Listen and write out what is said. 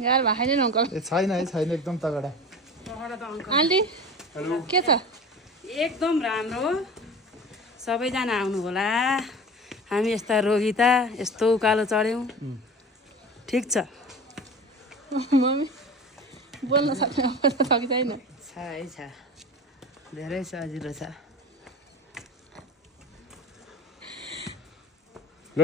यार भाइ नै अङ्कल छैन है छैन एकदम तगडा आन्टी हेलो के छ एकदम राम्रो सबैजना आउनु होला हामी यस्ता रोगी त यस्तो उकालो चढ्यौँ ठिक छ मम्मी बोल्न सक्ने छैन छ है छ धेरै सजिलो छ